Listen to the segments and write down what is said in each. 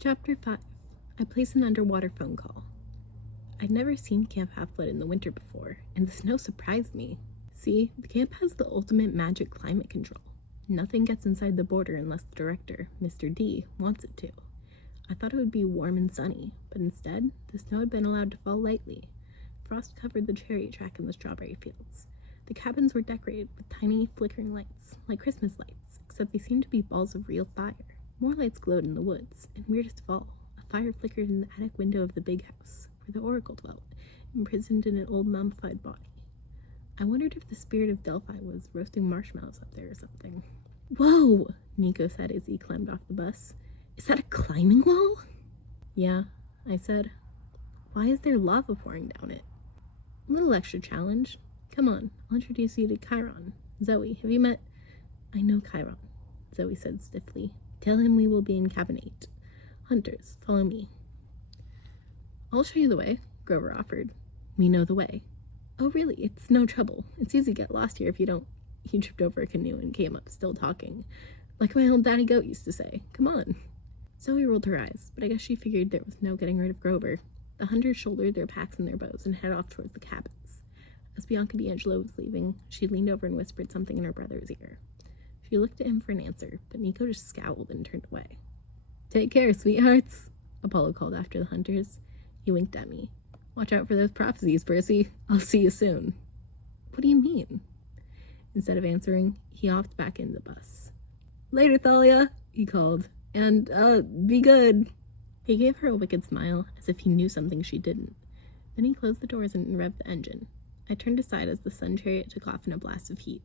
Chapter 5. I place an underwater phone call. I'd never seen Camp Half-Blood in the winter before, and the snow surprised me. See, the camp has the ultimate magic climate control. Nothing gets inside the border unless the director, Mr. D, wants it to. I thought it would be warm and sunny, but instead, the snow had been allowed to fall lightly. Frost covered the cherry track in the strawberry fields. The cabins were decorated with tiny, flickering lights, like Christmas lights, except they seemed to be balls of real fire. More lights glowed in the woods, and weirdest of all, a fire flickered in the attic window of the big house, where the oracle dwelt, imprisoned in an old mummified body. I wondered if the spirit of Delphi was roasting marshmallows up there or something. "Whoa!" Nico said as he climbed off the bus. "Is that a climbing wall?" "Yeah," I said. "Why is there lava pouring down it?" "A little extra challenge. Come on, I'll introduce you to Chiron. Zoe, have you met—" "I know Chiron," Zoe said stiffly. "Tell him we will be in cabin 8. Hunters, follow me." "I'll show you the way," Grover offered. "We know the way." "Oh, really? It's no trouble. It's easy to get lost here if you don't—" He tripped over a canoe and came up, still talking. "Like my old daddy goat used to say. Come on." Zoe rolled her eyes, but I guess she figured there was no getting rid of Grover. The hunters shouldered their packs and their bows and headed off towards the cabins. As Bianca D'Angelo was leaving, she leaned over and whispered something in her brother's ear. She looked at him for an answer, but Nico just scowled and turned away. "Take care, sweethearts," Apollo called after the hunters. He winked at me. "Watch out for those prophecies, Percy. I'll see you soon." "What do you mean?" Instead of answering, he hopped back in the bus. "Later, Thalia," he called. "And, be good." He gave her a wicked smile, as if he knew something she didn't. Then he closed the doors and revved the engine. I turned aside as the sun chariot took off in a blast of heat.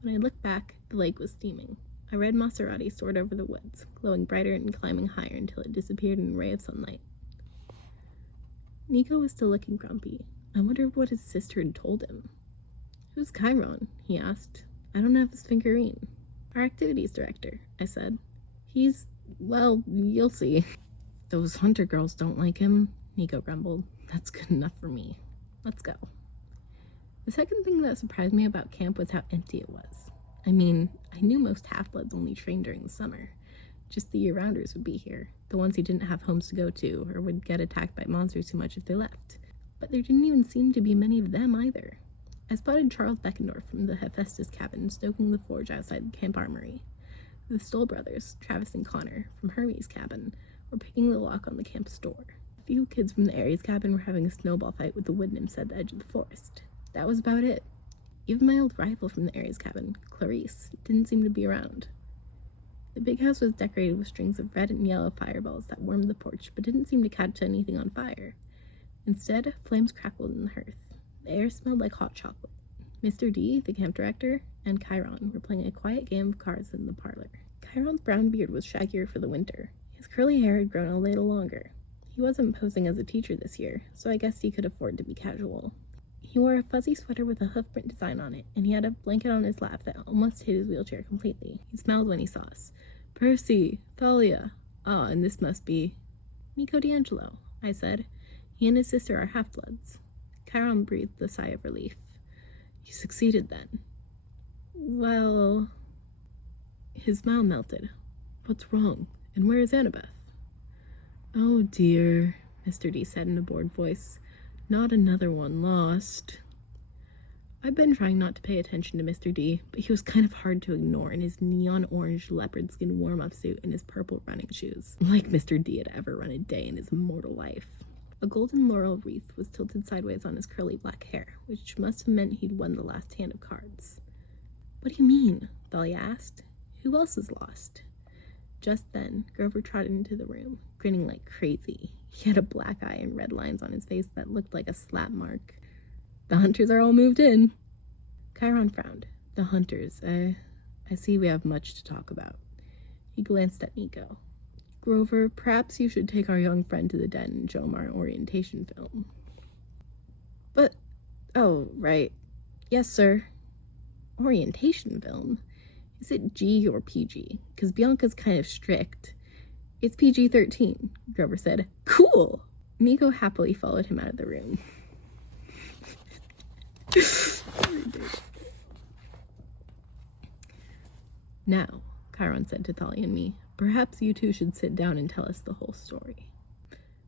When I looked back, the lake was steaming. A red Maserati soared over the woods, glowing brighter and climbing higher until it disappeared in a ray of sunlight. Nico was still looking grumpy. I wondered what his sister had told him. "Who's Chiron?" he asked. "I don't have his figurine." "Our activities director," I said. Well, you'll see." "Those hunter girls don't like him," Nico grumbled. "That's good enough for me. Let's go." The second thing that surprised me about camp was how empty it was. I mean, I knew most half-bloods only trained during the summer. Just the year-rounders would be here, the ones who didn't have homes to go to or would get attacked by monsters too much if they left. But there didn't even seem to be many of them either. I spotted Charles Beckendorf from the Hephaestus cabin stoking the forge outside the camp armory. The Stoll brothers, Travis and Connor, from Hermes' cabin, were picking the lock on the camp's door. A few kids from the Ares cabin were having a snowball fight with the wood nymphs at the edge of the forest. That was about it. Even my old rival from the Ares cabin, Clarice, didn't seem to be around. The big house was decorated with strings of red and yellow fireballs that warmed the porch but didn't seem to catch anything on fire. Instead, flames crackled in the hearth. The air smelled like hot chocolate. Mr. D, the camp director, and Chiron were playing a quiet game of cards in the parlor. Chiron's brown beard was shaggier for the winter. His curly hair had grown a little longer. He wasn't posing as a teacher this year, so I guess he could afford to be casual. He wore a fuzzy sweater with a hoofprint design on it, and he had a blanket on his lap that almost hid his wheelchair completely. He smiled when he saw us. "Percy, Thalia. Ah, and this must be—" "Nico D'Angelo," I said. "He and his sister are half-bloods." Chiron breathed a sigh of relief. "You succeeded then." "Well—" His smile melted. "What's wrong? And where is Annabeth?" "Oh dear," Mr. D said in a bored voice. "Not another one lost." I've been trying not to pay attention to Mr. D, but he was kind of hard to ignore in his neon orange leopard skin warm-up suit and his purple running shoes. Like Mr. D had ever run a day in his mortal life. A golden laurel wreath was tilted sideways on his curly black hair, which must have meant he'd won the last hand of cards. "What do you mean?" Thalia asked. "Who else is lost?" Just then, Grover trotted into the room, grinning like crazy. He had a black eye and red lines on his face that looked like a slap mark. "The hunters are all moved in." Chiron frowned. "The hunters, eh? I see we have much to talk about." He glanced at Nico. "Grover, perhaps you should take our young friend to the den and show him our orientation film." "But, oh, right. Yes, sir." "Orientation film? Is it G or PG? Because Bianca's kind of strict." "It's PG-13, Grover said. "Cool!" Nico happily followed him out of the room. "Now," Chiron said to Thalia and me, Perhaps you two should sit down and tell us the whole story.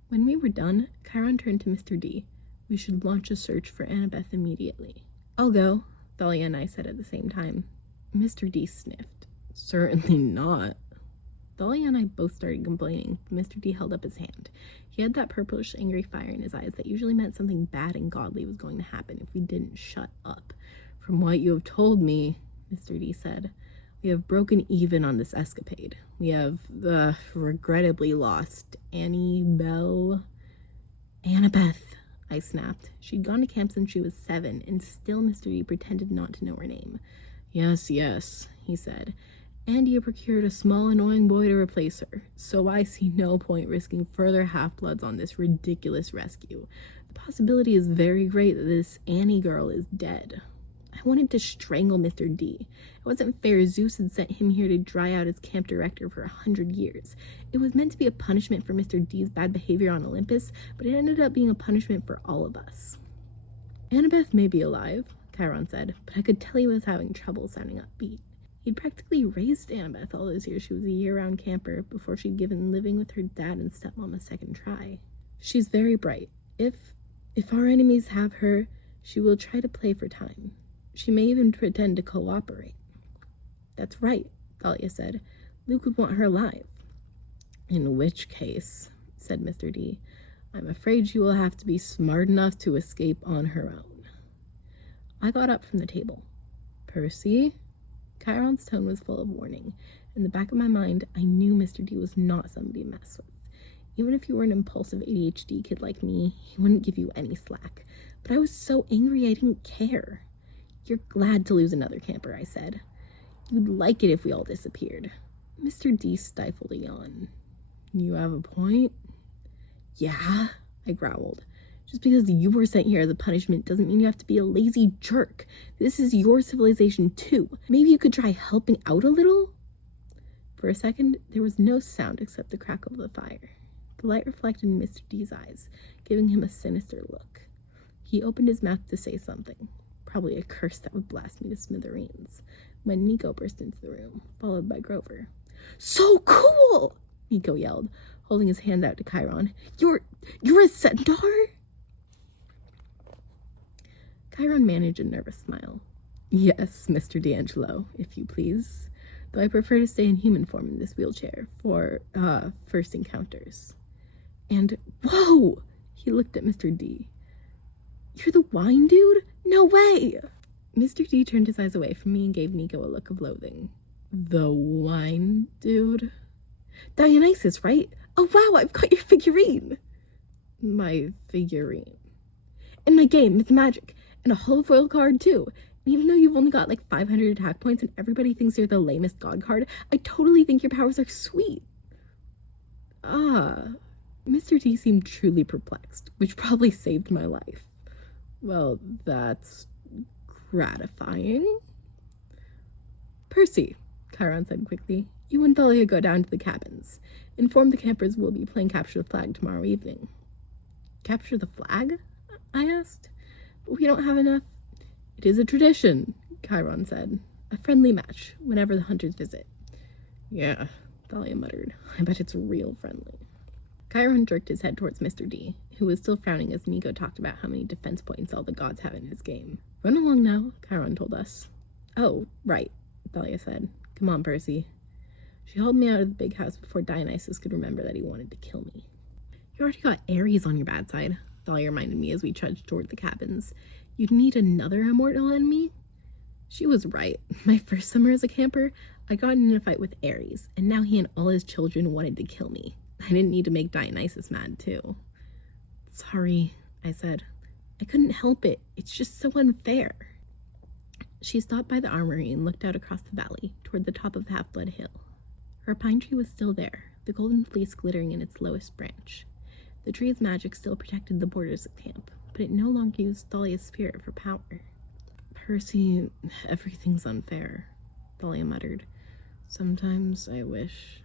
When we were done, Chiron turned to Mr. D. We should launch a search for Annabeth immediately. I'll go, Thalia and I said at the same time. Mr. D sniffed. Certainly not. Thalia and I both started complaining. Mr. D held up his hand. He had that purplish, angry fire in his eyes that usually meant something bad and godly was going to happen if we didn't shut up. From what you have told me, Mr. D said, we have broken even on this escapade. We have, regrettably lost Annabeth, I snapped. She'd gone to camp since she was 7, and still Mr. D pretended not to know her name. Yes, he said. And you procured a small, annoying boy to replace her, so I see no point risking further half-bloods on this ridiculous rescue. The possibility is very great that this Annie girl is dead. I wanted to strangle Mr. D. It wasn't fair. Zeus had sent him here to dry out as camp director for 100 years. It was meant to be a punishment for Mr. D's bad behavior on Olympus, but it ended up being a punishment for all of us. Annabeth may be alive, Chiron said, but I could tell he was having trouble sounding upbeat. He'd practically raised Annabeth all those years she was a year-round camper before she'd given living with her dad and stepmom a second try. She's very bright. If our enemies have her, she will try to play for time. She may even pretend to cooperate. That's right, Thalia said. Luke would want her alive. In which case, said Mr. D, I'm afraid she will have to be smart enough to escape on her own. I got up from the table. Percy? Chiron's tone was full of warning. In the back of my mind, I knew Mr. D was not somebody to mess with. Even if you were an impulsive ADHD kid like me, he wouldn't give you any slack. But I was so angry I didn't care. You're glad to lose another camper, I said. You'd like it if we all disappeared. Mr. D stifled a yawn. You have a point? Yeah, I growled. Just because you were sent here as a punishment doesn't mean you have to be a lazy jerk. This is your civilization too. Maybe you could try helping out a little? For a second, there was no sound except the crackle of the fire. The light reflected in Mr. D's eyes, giving him a sinister look. He opened his mouth to say something, probably a curse that would blast me to smithereens, when Nico burst into the room, followed by Grover. So cool! Nico yelled, holding his hands out to Chiron. You're a centaur? Chiron managed a nervous smile. Yes, Mr. D'Angelo, if you please. Though I prefer to stay in human form in this wheelchair for, first encounters. And, whoa! He looked at Mr. D. You're the wine dude? No way! Mr. D turned his eyes away from me and gave Nico a look of loathing. The wine dude? Dionysus, right? Oh wow, I've got your figurine! My figurine? In my game, with magic. And a whole foil card, too. And even though you've only got like 500 attack points and everybody thinks you're the lamest god card, I totally think your powers are sweet. Mr. D seemed truly perplexed, which probably saved my life. Well, that's gratifying. Percy, Chiron said quickly, you and Thalia go down to the cabins. Inform the campers we'll be playing Capture the Flag tomorrow evening. Capture the flag? I asked. But we don't have enough. It is a tradition, Chiron said. A friendly match, whenever the hunters visit. Yeah, Thalia muttered. I bet it's real friendly. Chiron jerked his head towards Mr. D, who was still frowning as Nico talked about how many defense points all the gods have in his game. Run along now, Chiron told us. Oh, right, Thalia said. Come on, Percy. She hauled me out of the big house before Dionysus could remember that he wanted to kill me. You already got Ares on your bad side, Thalia reminded me as we trudged toward the cabins. You'd need another immortal enemy? She was right. My first summer as a camper, I got in a fight with Ares, and now he and all his children wanted to kill me. I didn't need to make Dionysus mad, too. Sorry, I said. I couldn't help it. It's just so unfair. She stopped by the armory and looked out across the valley, toward the top of Half-Blood Hill. Her pine tree was still there, the golden fleece glittering in its lowest branch. The tree's magic still protected the borders of camp, but it no longer used Thalia's spirit for power. Percy, everything's unfair, Thalia muttered. Sometimes I wish...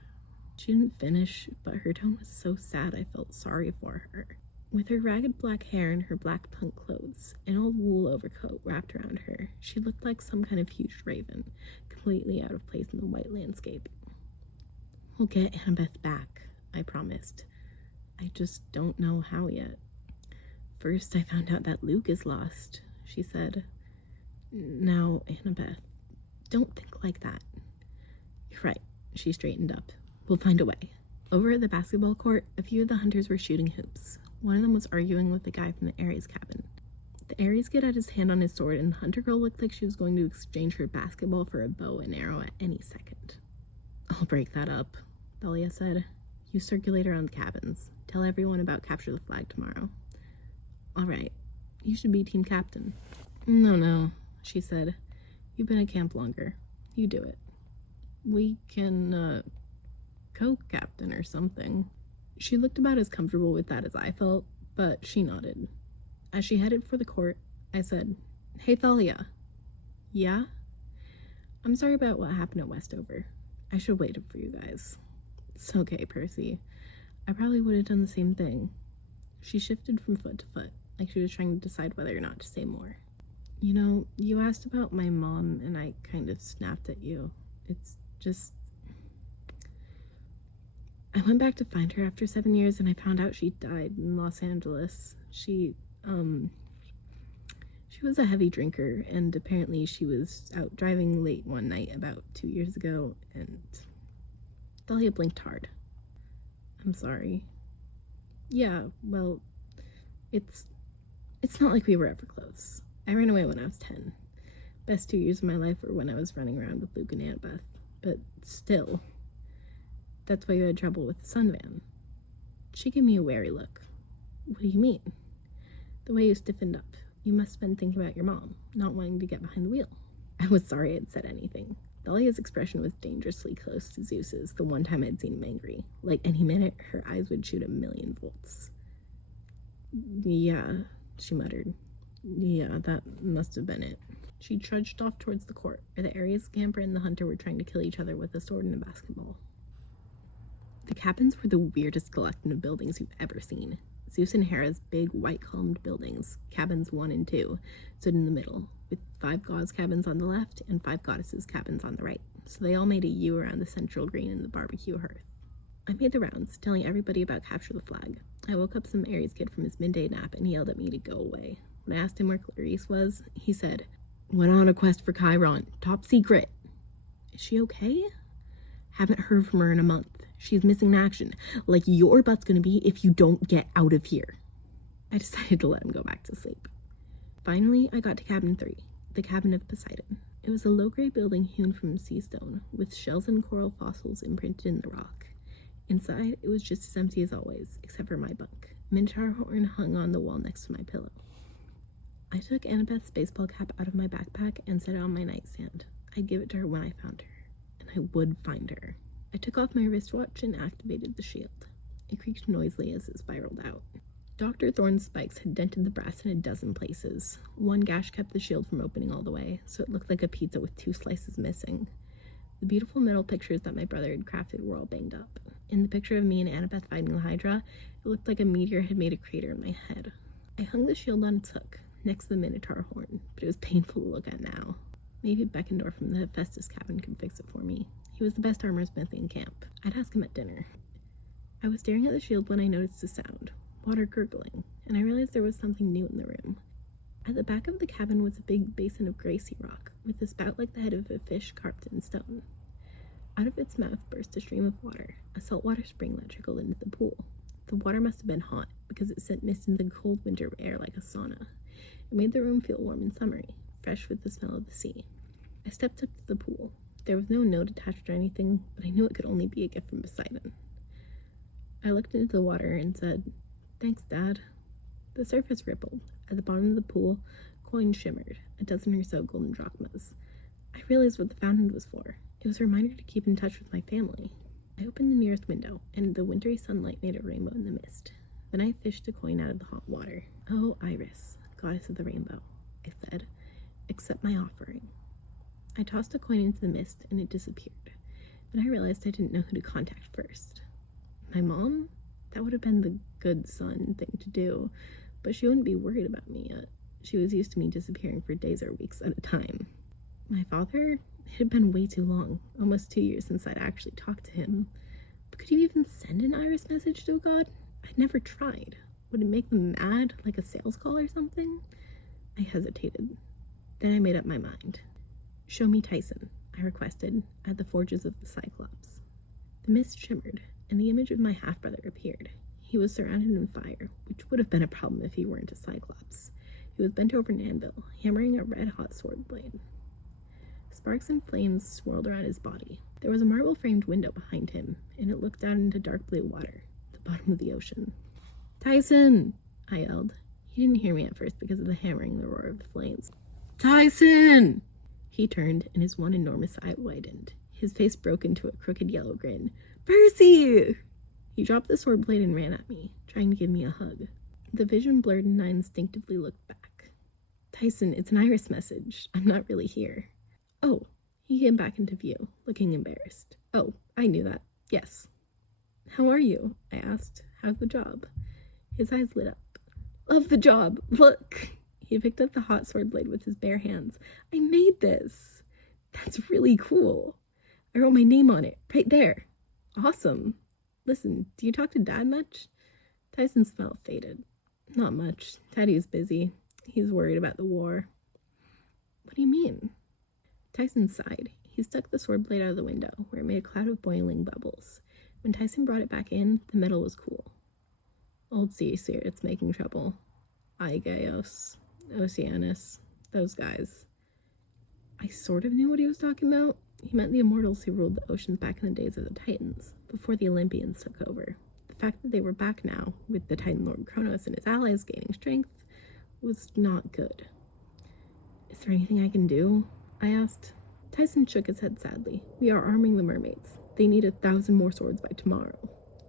She didn't finish, but her tone was so sad I felt sorry for her. With her ragged black hair and her black punk clothes, an old wool overcoat wrapped around her, she looked like some kind of huge raven, completely out of place in the white landscape. We'll get Annabeth back, I promised. I just don't know how yet. First, I found out that Luke is lost, she said. Now, Annabeth, don't think like that. You're right, she straightened up. We'll find a way. Over at the basketball court, a few of the hunters were shooting hoops. One of them was arguing with the guy from the Aries cabin. The Aries kid had his hand on his sword, and the hunter girl looked like she was going to exchange her basketball for a bow and arrow at any second. I'll break that up, Dahlia said. You circulate around the cabins. Tell everyone about Capture the Flag tomorrow. All right. You should be team captain. No, she said. You've been at camp longer. You do it. We can, co-captain or something. She looked about as comfortable with that as I felt, but she nodded. As she headed for the court, I said, Hey, Thalia. Yeah? I'm sorry about what happened at Westover. I should have waited for you guys. It's okay, Percy. I probably would have done the same thing. She shifted from foot to foot, like she was trying to decide whether or not to say more. You know, you asked about my mom, and I kind of snapped at you. It's just... I went back to find her after 7 years, and I found out she died in Los Angeles. She was a heavy drinker, and apparently she was out driving late one night about 2 years ago, and Dahlia blinked hard. I'm sorry. Yeah, well, it's not like we were ever close. I ran away when I was 10. Best 2 years of my life were when I was running around with Luke and Annabeth, but still, that's why you had trouble with the Sun Van. She gave me a wary look. What do you mean? The way you stiffened up. You must have been thinking about your mom, not wanting to get behind the wheel. I was sorry I'd said anything. Dahlia's expression was dangerously close to Zeus's the one time I'd seen him angry. Like any minute, her eyes would shoot 1,000,000 volts. Yeah, she muttered. Yeah, that must have been it. She trudged off towards the court, where the Aries camper and the hunter were trying to kill each other with a sword and a basketball. The cabins were the weirdest collection of buildings you've ever seen. Zeus and Hera's big, white-columned buildings, cabins 1 and 2, stood in the middle, with 5 gods' cabins on the left and 5 goddesses' cabins on the right, so they all made a U around the central green and the barbecue hearth. I made the rounds, telling everybody about Capture the Flag. I woke up some Aries kid from his midday nap, and he yelled at me to go away. When I asked him where Clarice was, he said, Went on a quest for Chiron, top secret. Is she okay? Haven't heard from her in a month. She's missing in action, like your butt's gonna be if you don't get out of here. I decided to let him go back to sleep. Finally, I got to cabin 3, the cabin of Poseidon. It was a low-grade building hewn from sea stone, with shells and coral fossils imprinted in the rock. Inside, it was just as empty as always, except for my bunk. A minotaur horn hung on the wall next to my pillow. I took Annabeth's baseball cap out of my backpack and set it on my nightstand. I'd give it to her when I found her, and I would find her. I took off my wristwatch and activated the shield. It creaked noisily as it spiraled out. Dr. Thorne's spikes had dented the brass in a dozen places. One gash kept the shield from opening all the way, so it looked like a pizza with 2 slices missing. The beautiful metal pictures that my brother had crafted were all banged up. In the picture of me and Annabeth fighting the Hydra, it looked like a meteor had made a crater in my head. I hung the shield on its hook, next to the Minotaur horn, but it was painful to look at now. Maybe Beckendorf from the Hephaestus cabin could fix it for me. He was the best armorsmith in camp. I'd ask him at dinner. I was staring at the shield when I noticed a sound, water gurgling, and I realized there was something new in the room. At the back of the cabin was a big basin of gray sea rock, with a spout like the head of a fish carved in stone. Out of its mouth burst a stream of water, a saltwater spring that trickled into the pool. The water must have been hot, because it sent mist into the cold winter air like a sauna. It made the room feel warm and summery, fresh with the smell of the sea. I stepped up to the pool. There was no note attached or anything, but I knew it could only be a gift from Poseidon. I looked into the water and said, Thanks, Dad. The surface rippled. At the bottom of the pool, coins shimmered, a dozen or so golden drachmas. I realized what the fountain was for. It was a reminder to keep in touch with my family. I opened the nearest window, and the wintry sunlight made a rainbow in the mist. Then I fished a coin out of the hot water. Oh, Iris, goddess of the rainbow, I said, accept my offering. I tossed a coin into the mist, and it disappeared. Then I realized I didn't know who to contact first. My mom? That would have been the good son thing to do, but she wouldn't be worried about me yet. She was used to me disappearing for days or weeks at a time. My father? It had been way too long, almost 2 years since I'd actually talked to him. Could you even send an iris message to a god? I'd never tried. Would it make them mad, like a sales call or something? I hesitated. Then I made up my mind. Show me Tyson, I requested, at the forges of the Cyclops. The mist shimmered, and the image of my half-brother appeared. He was surrounded in fire, which would have been a problem if he weren't a Cyclops. He was bent over an anvil, hammering a red-hot sword blade. Sparks and flames swirled around his body. There was a marble-framed window behind him, and it looked down into dark blue water, the bottom of the ocean. Tyson! I yelled. He didn't hear me at first because of the hammering and the roar of the flames. Tyson! He turned, and his one enormous eye widened. His face broke into a crooked yellow grin. Percy! He dropped the sword blade and ran at me, trying to give me a hug. The vision blurred and I instinctively looked back. Tyson, it's an iris message. I'm not really here. Oh, he came back into view, looking embarrassed. Oh, I knew that. Yes. How are you? I asked. How's the job? His eyes lit up. Love the job. Look! He picked up the hot sword blade with his bare hands. I made this. That's really cool. I wrote my name on it, right there. Awesome. Listen, do you talk to Dad much? Tyson's smile faded. Not much. Daddy's busy. He's worried about the war. What do you mean? Tyson sighed. He stuck the sword blade out of the window, where it made a cloud of boiling bubbles. When Tyson brought it back in, the metal was cool. Old sea spirits making trouble. Aegeos, Oceanus, those guys. I sort of knew what he was talking about. He meant the immortals who ruled the oceans back in the days of the Titans, before the Olympians took over. The fact that they were back now, with the Titan Lord Kronos and his allies gaining strength, was not good. Is there anything I can do? I asked. Tyson shook his head sadly. We are arming the mermaids. They need 1,000 more swords by tomorrow.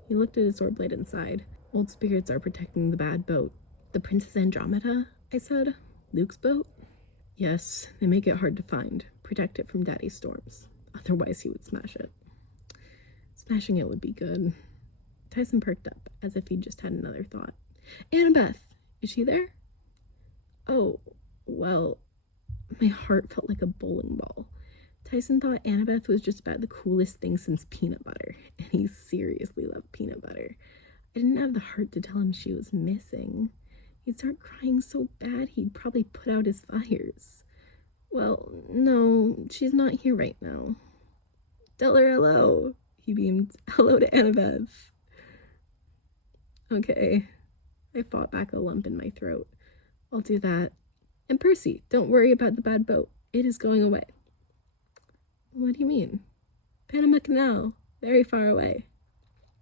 He looked at his sword blade and sighed. Old spirits are protecting the bad boat. The Princess Andromeda? I said. Luke's boat? Yes, they make it hard to find. Protect it from Daddy's storms. Otherwise he would smash it. Smashing it would be good. Tyson perked up, as if he'd just had another thought. Annabeth! Is she there? Oh, well, my heart felt like a bowling ball. Tyson thought Annabeth was just about the coolest thing since peanut butter, and he seriously loved peanut butter. I didn't have the heart to tell him she was missing. He'd start crying so bad he'd probably put out his fires. Well, no, she's not here right now. Tell her hello, he beamed. Hello to Annabeth. Okay. I fought back a lump in my throat. I'll do that. And Percy, don't worry about the bad boat. It is going away. What do you mean? Panama Canal, very far away.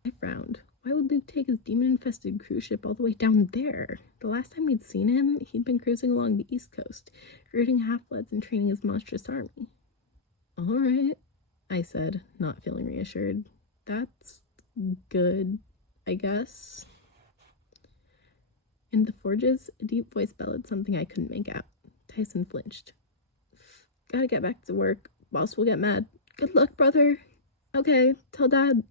I frowned. Why would Luke take his demon-infested cruise ship all the way down there? The last time we'd seen him, he'd been cruising along the East Coast, recruiting half-bloods and training his monstrous army. All right, I said, not feeling reassured. That's good, I guess. In the forges, a deep voice bellowed something I couldn't make out. Tyson flinched. Gotta get back to work. Boss will get mad. Good luck, brother. Okay, tell Dad.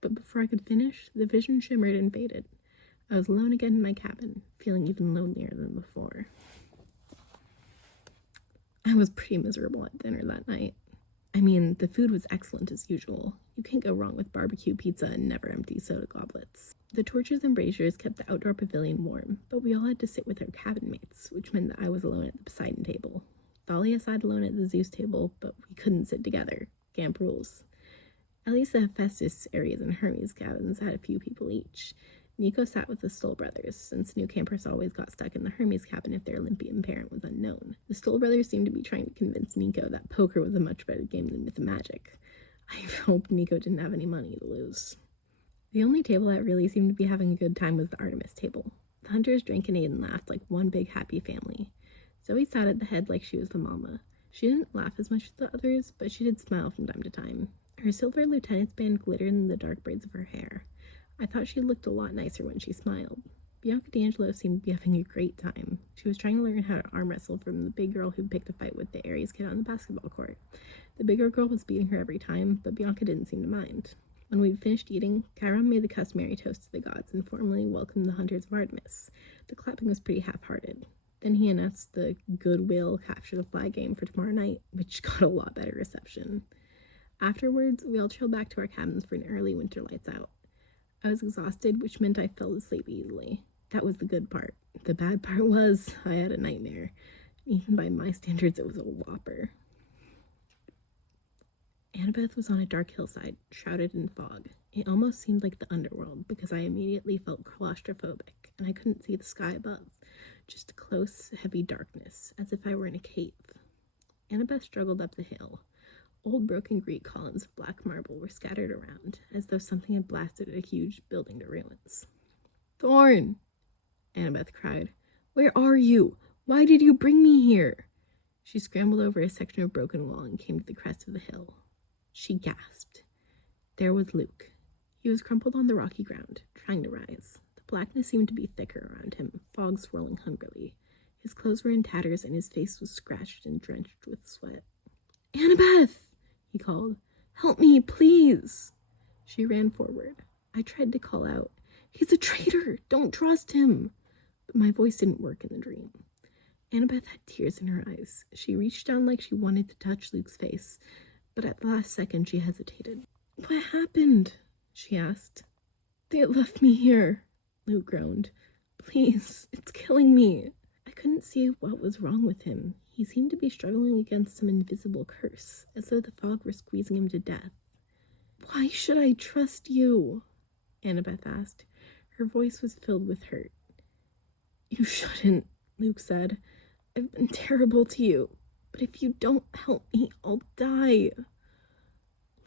But before I could finish, the vision shimmered and faded. I was alone again in my cabin, feeling even lonelier than before. I was pretty miserable at dinner that night. I mean, the food was excellent as usual. You can't go wrong with barbecue pizza and never empty soda goblets. The torches and braziers kept the outdoor pavilion warm, but we all had to sit with our cabin mates, which meant that I was alone at the Poseidon table. Thalia sat alone at the Zeus table, but we couldn't sit together. Camp rules. At least the Hephaestus, Ares, and Hermes cabins had a few people each. Nico sat with the Stoll brothers, since new campers always got stuck in the Hermes cabin if their Olympian parent was unknown. The Stoll brothers seemed to be trying to convince Nico that poker was a much better game than Mythomagic. I hoped Nico didn't have any money to lose. The only table that really seemed to be having a good time was the Artemis table. The hunters drank and ate and laughed like one big happy family. Zoe sat at the head like she was the mama. She didn't laugh as much as the others, but she did smile from time to time. Her silver lieutenant's band glittered in the dark braids of her hair. I thought she looked a lot nicer when she smiled. Bianca D'Angelo seemed to be having a great time. She was trying to learn how to arm wrestle from the big girl who picked a fight with the Ares kid on the basketball court. The bigger girl was beating her every time, but Bianca didn't seem to mind. When we'd finished eating, Chiron made the customary toast to the gods and formally welcomed the hunters of Artemis. The clapping was pretty half-hearted. Then he announced the Goodwill capture the flag game for tomorrow night, which got a lot better reception. Afterwards, we all trailed back to our cabins for an early winter lights out. I was exhausted, which meant I fell asleep easily. That was the good part. The bad part was I had a nightmare. Even by my standards, it was a whopper. Annabeth was on a dark hillside, shrouded in fog. It almost seemed like the underworld because I immediately felt claustrophobic and I couldn't see the sky above. Just close, heavy darkness, as if I were in a cave. Annabeth struggled up the hill. Old broken Greek columns of black marble were scattered around, as though something had blasted a huge building to ruins. "Thorn!" Annabeth cried. "Where are you? Why did you bring me here?" She scrambled over a section of broken wall and came to the crest of the hill. She gasped. There was Luke. He was crumpled on the rocky ground, trying to rise. The blackness seemed to be thicker around him, fog swirling hungrily. His clothes were in tatters and his face was scratched and drenched with sweat. "Annabeth!" he called. "Help me, please!" She ran forward. I tried to call out, "He's a traitor! Don't trust him!" But my voice didn't work in the dream. Annabeth had tears in her eyes. She reached down like she wanted to touch Luke's face, but at the last second she hesitated. "What happened?" she asked. "They left me here," Luke groaned. "Please, it's killing me." I couldn't see what was wrong with him. He seemed to be struggling against some invisible curse, as though the fog were squeezing him to death. "Why should I trust you?" Annabeth asked. Her voice was filled with hurt. "You shouldn't," Luke said. "I've been terrible to you, but if you don't help me, I'll die."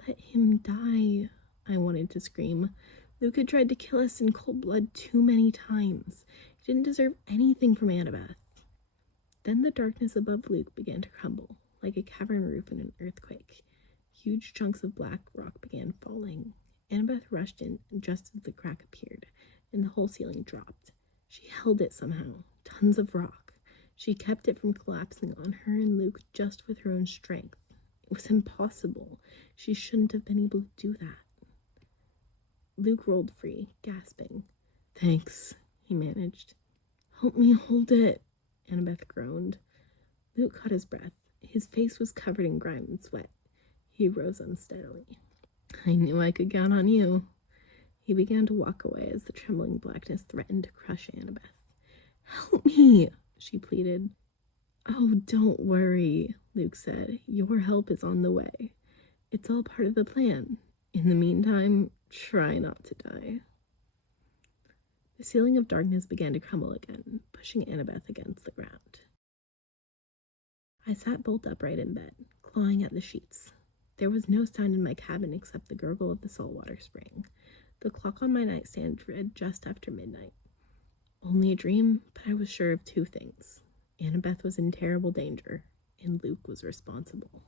Let him die, I wanted to scream. Luke had tried to kill us in cold blood too many times. He didn't deserve anything from Annabeth. Then the darkness above Luke began to crumble, like a cavern roof in an earthquake. Huge chunks of black rock began falling. Annabeth rushed in just as the crack appeared, and the whole ceiling dropped. She held it somehow, tons of rock. She kept it from collapsing on her and Luke just with her own strength. It was impossible. She shouldn't have been able to do that. Luke rolled free, gasping. "Thanks," he managed. "Help me hold it," Annabeth groaned. Luke caught his breath. His face was covered in grime and sweat. He rose unsteadily. "I knew I could count on you." He began to walk away as the trembling blackness threatened to crush Annabeth. "Help me," she pleaded. "Oh, don't worry," Luke said. "Your help is on the way. It's all part of the plan. In the meantime, try not to die." The ceiling of darkness began to crumble again, pushing Annabeth against the ground. I sat bolt upright in bed, clawing at the sheets. There was no sound in my cabin except the gurgle of the saltwater spring. The clock on my nightstand read just after midnight. Only a dream, but I was sure of two things. Annabeth was in terrible danger, and Luke was responsible.